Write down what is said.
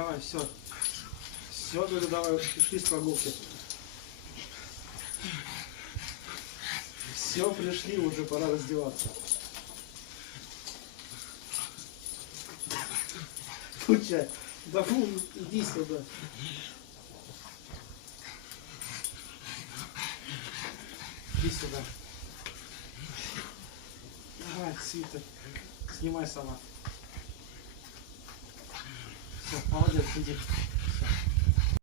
давай, все. Все, говорю, давай, пришли с прогулки. Все, пришли, уже пора раздеваться. Пуча, да фу, иди сюда. Иди сюда. Давай, свитер. Снимай сама. Все, молодец, иди.